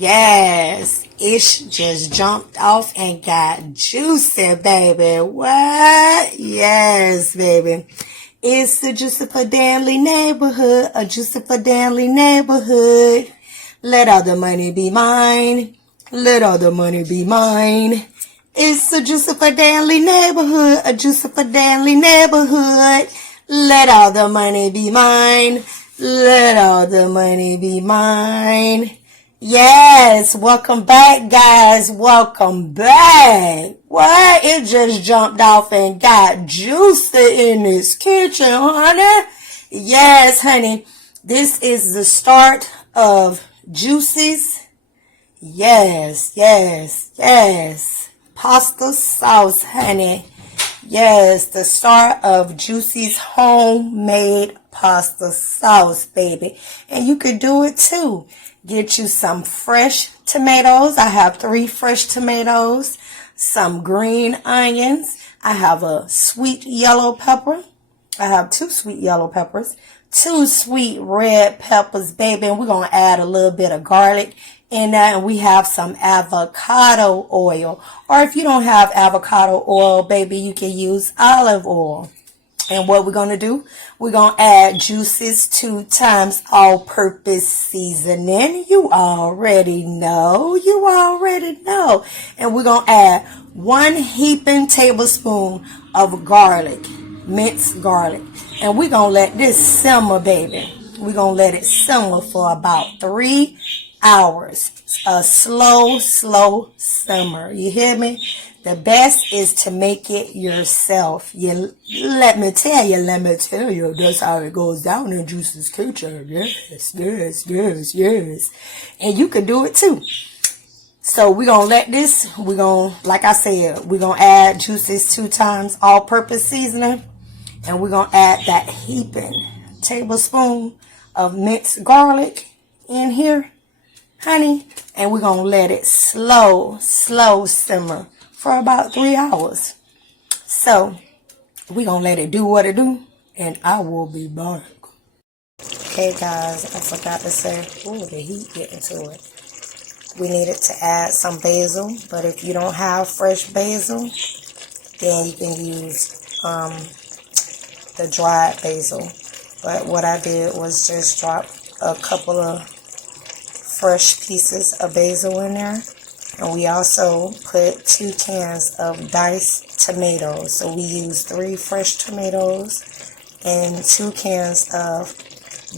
Yes, it just jumped off and got juicy, baby. What? Yes, baby. It's the Juicy for Danley neighborhood, a Juicy for Danley neighborhood. Let all the money be mine. Let all the money be mine. It's a Juicy for Danley neighborhood, a Juicy for Danley neighborhood. Let all the money be mine. Let all the money be mine. Yes, welcome back, guys. Welcome back. What? It just jumped off and got juicy in this kitchen, honey. Yes, honey. This is the start of Juicy's. Yes, yes, yes. Pasta sauce, honey. Yes, the start of Juicy's homemade pasta sauce, baby. And you could do it too. Get you some fresh tomatoes. I have 3 fresh tomatoes. Some green onions. I have a sweet yellow pepper. I have 2 sweet yellow peppers. 2 sweet red peppers, baby. And we're going to add a little bit of garlic in that. And we have some avocado oil. Or if you don't have avocado oil, baby, you can use olive oil. And what we're going to do, we're going to add Juicy's 2 times all-purpose seasoning. You already know. You already know. And we're going to add 1 heaping tablespoon of garlic, minced garlic. And we're going to let this simmer, baby. We're going to let it simmer for about 3 hours. A slow simmer. You hear me? The best is to make it yourself. Let me tell you, that's how it goes down in Juicy's kitchen. Yes. And you can do it too. So we're going to let this, like I said, we're going to add Juicy's 2 times all-purpose seasoning. And we're going to add that heaping tablespoon of minced garlic in here, honey. And we're going to let it slow simmer for about 3 hours. So we're going to let it do what it do, and I will be back. Okay, guys, I forgot to say, the heat getting to it. We needed to add some basil, but if you don't have fresh basil, then you can use the dried basil. But what I did was just drop a couple of fresh pieces of basil in there. And we also put 2 cans of diced tomatoes. So we used 3 fresh tomatoes and 2 cans of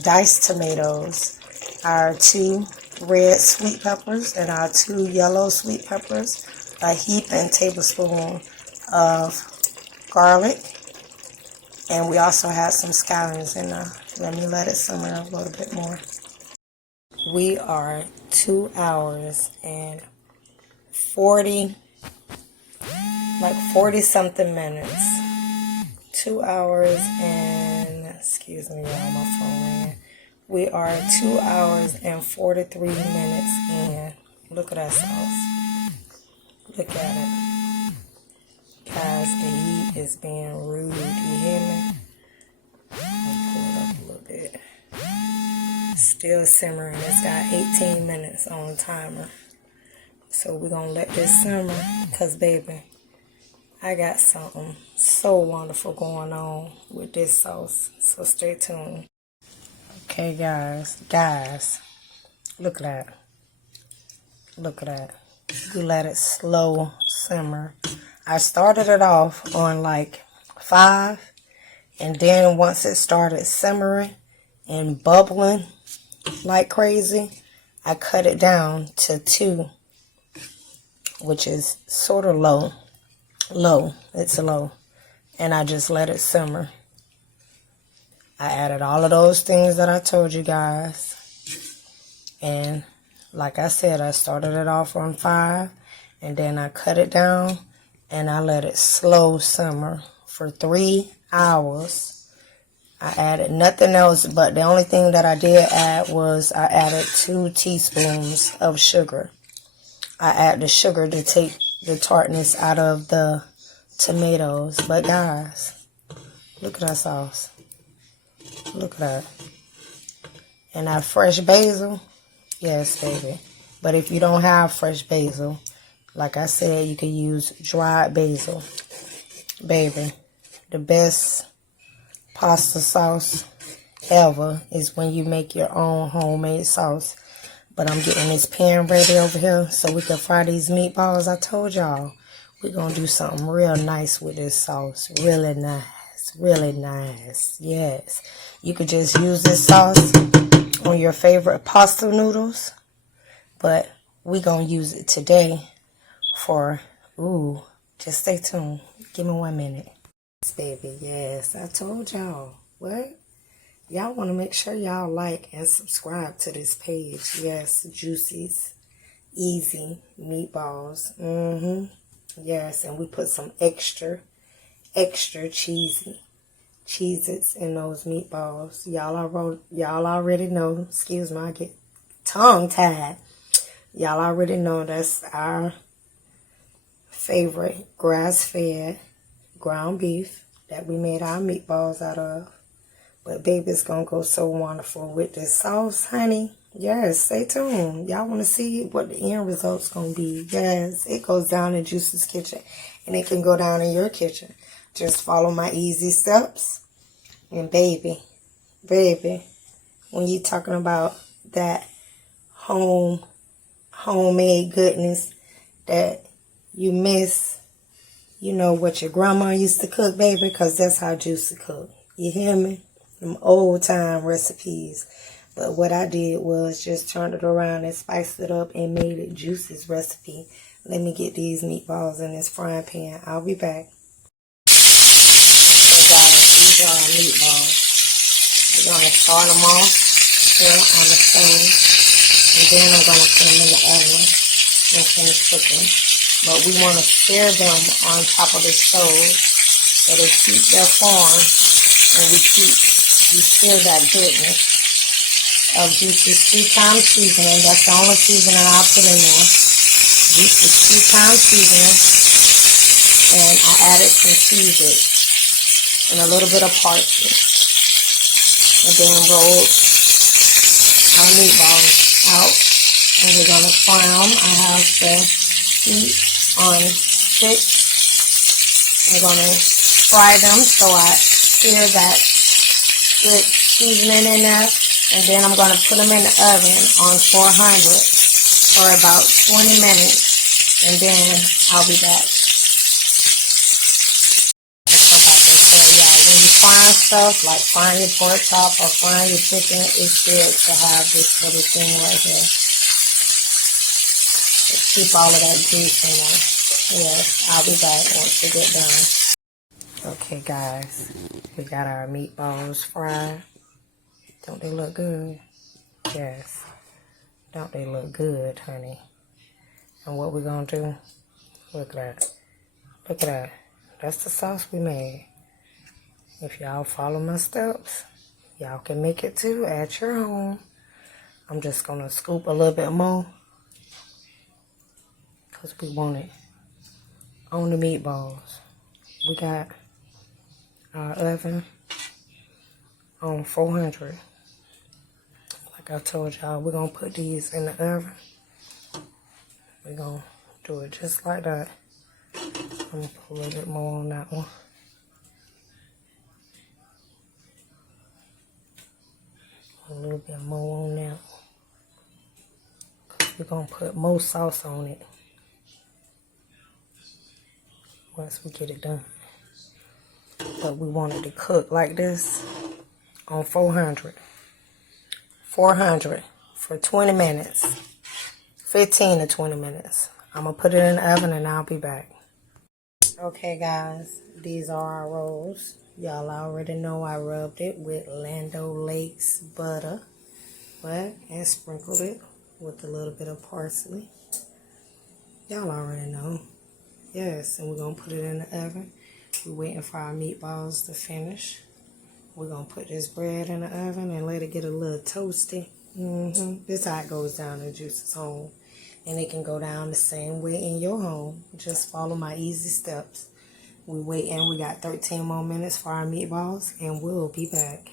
diced tomatoes. Our 2 red sweet peppers and our 2 yellow sweet peppers. A heaping tablespoon of garlic. And we also had some scallions in there. Let me let it simmer a little bit more. We are 2 hours and 40 something minutes. 2 hours and, excuse me, y'all, my phone ringing. We are 2 hours and 43 minutes in. Look at that sauce. Look at it. Guys, the heat is being rude. You hear me? I'll pull it up a little bit. Still simmering. It's got 18 minutes on the timer. So we're going to let this simmer because, baby, I got something so wonderful going on with this sauce. So stay tuned. Okay, guys, look at that. Look at that. You let it slow simmer. I started it off on like 5, and then once it started simmering and bubbling like crazy, I cut it down to 2. Which is sort of low. It's low. And I just let it simmer. I added all of those things that I told you guys. And like I said, I started it off on 5. And then I cut it down. And I let it slow simmer for 3 hours. I added nothing else, but the only thing that I did add was I added 2 teaspoons of sugar. I add the sugar to take the tartness out of the tomatoes. But guys, look at that sauce. Look at that. And that fresh basil, yes, baby. But if you don't have fresh basil, like I said, you can use dried basil. Baby, the best pasta sauce ever is when you make your own homemade sauce. But I'm getting this pan ready over here so we can fry these meatballs. I told y'all we're going to do something real nice with this sauce. Really nice. Really nice. Yes. You could just use this sauce on your favorite pasta noodles. But we're going to use it today for, just stay tuned. Give me 1 minute. Yes, baby. Yes, I told y'all. What? Y'all want to make sure y'all like and subscribe to this page. Yes, Juicy's Easy Meatballs. Yes, and we put some extra Cheez-Its in those meatballs. Y'all already know. Excuse me, I get tongue-tied. Y'all already know that's our favorite grass-fed ground beef that we made our meatballs out of. But baby, it's going to go so wonderful with this sauce, honey. Yes, stay tuned. Y'all want to see what the end result's going to be. Yes, it goes down in Juicy's kitchen. And it can go down in your kitchen. Just follow my easy steps. And baby, when you're talking about that homemade goodness that you miss, you know what your grandma used to cook, baby, because that's how Juicy cooked. You hear me? Them old time recipes. But what I did was just turned it around and spiced it up and made it Juicy's recipe. Let me get these meatballs in this frying pan. I'll be back. Okay, guys, these are our meatballs. We're going to start them off here on the stove. And then I'm going to put them in the oven and finish cooking. But we want to sear them on top of the stove so they keep their form. And we sear that goodness of Juicy's 3-time seasoning. That's the only seasoning I'll put in there. Juicy's 3-time seasoning. And I added some Cheez-Its and a little bit of parsley. And then rolled our meatballs out. And we're going to fry them. I have the heat on 6. I'm going to fry them so I sear that good seasoning in there, and then I'm going to put them in the oven on 400 for about 20 minutes, and then I'll be back. That's what I'm about to tell y'all. When you frying stuff, like frying your pork chop or frying your chicken, it's good to have this little thing right here. Keep all of that juice in there. Yes, I'll be back once we get done. Okay, guys, we got our meatballs fried. Don't they look good? Yes. Don't they look good, honey? And what we're going to do, look at that. Look at that. That's the sauce we made. If y'all follow my steps, y'all can make it too at your home. I'm just going to scoop a little bit more because we want it on the meatballs. We got our oven on 400. Like I told y'all, we're going to put these in the oven. We're going to do it just like that. I'm going to put a little bit more on that one. A little bit more on that one. We're going to put more sauce on it once we get it done. But we want it to cook like this on 400. 400 for 20 minutes. 15 to 20 minutes. I'm going to put it in the oven and I'll be back. Okay, guys. These are our rolls. Y'all already know I rubbed it with Land O'Lakes butter. What? And sprinkled it with a little bit of parsley. Y'all already know. Yes, and we're going to put it in the oven. We're waiting for our meatballs to finish. We're going to put this bread in the oven and let it get a little toasty. This is how it goes down in Juicy's home. And it can go down the same way in your home. Just follow my easy steps. We're waiting. We got 13 more minutes for our meatballs, and we'll be back.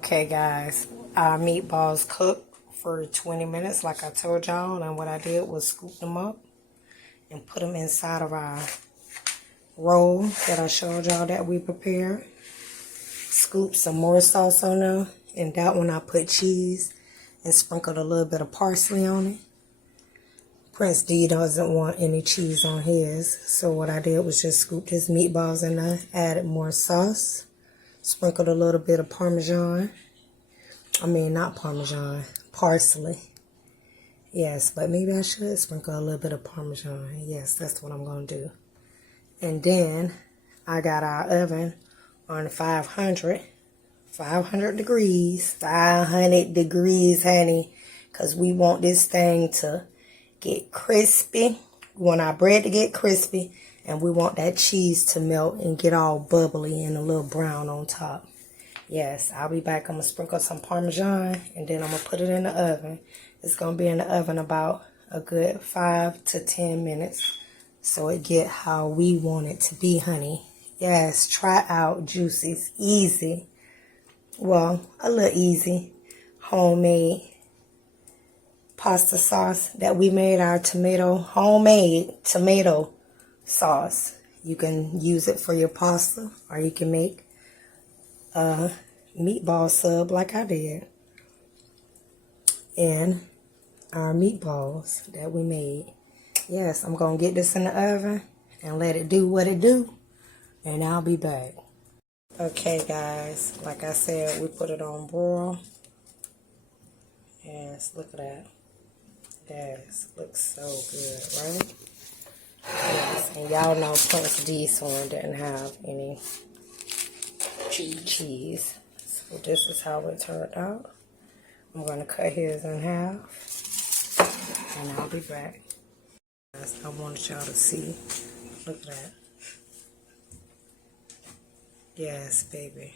Okay, guys. Our meatballs cooked for 20 minutes like I told y'all. And what I did was scoop them up and put them inside of our roll that I showed y'all that we prepared. Scoop some more sauce on there. And that one I put cheese and sprinkled a little bit of parsley on it. Prince D doesn't want any cheese on his. So what I did was just scoop his meatballs in there. Added more sauce. Sprinkled a little bit of Parmesan. I mean, not Parmesan. Parsley. Yes, but maybe I should sprinkle a little bit of Parmesan. Yes, that's what I'm going to do. And then I got our oven on 500 degrees. 500 degrees, honey. Because we want this thing to get crispy. We want our bread to get crispy. And we want that cheese to melt and get all bubbly and a little brown on top. Yes, I'll be back. I'm going to sprinkle some Parmesan. And then I'm going to put it in the oven. It's going to be in the oven about a good 5 to 10 minutes. So it get how we want it to be, honey. Yes, try out Juicy's easy. Well, a little easy. Homemade pasta sauce that we made, our homemade tomato sauce. You can use it for your pasta, or you can make a meatball sub like I did. And our meatballs that we made. Yes, I'm going to get this in the oven and let it do what it do. And I'll be back. Okay, guys. Like I said, we put it on broil. Yes, look at that. Yes, looks so good, right? Yes, and y'all know Prince D's one didn't have any cheese. So this is how it turned out. I'm going to cut his in half. And I'll be back. I wanted y'all to see. Look at that. Yes, baby.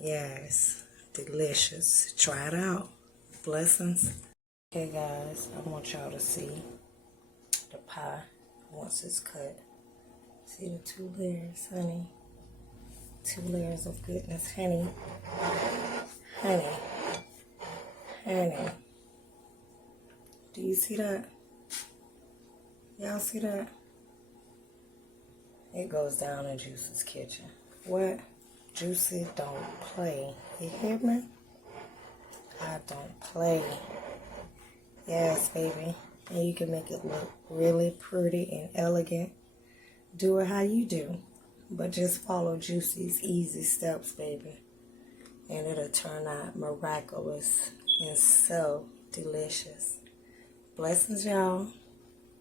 Yes. Delicious. Try it out. Blessings. Okay, guys. I want y'all to see the pie once it's cut. See the 2 layers, honey. 2 layers of goodness, honey. Honey. Honey. Do you see that? Y'all see that? It goes down in Juicy's kitchen. What? Juicy don't play. You hear me? I don't play. Yes, baby. And you can make it look really pretty and elegant. Do it how you do. But just follow Juicy's easy steps, baby. And it'll turn out miraculous and so delicious. Blessings, y'all.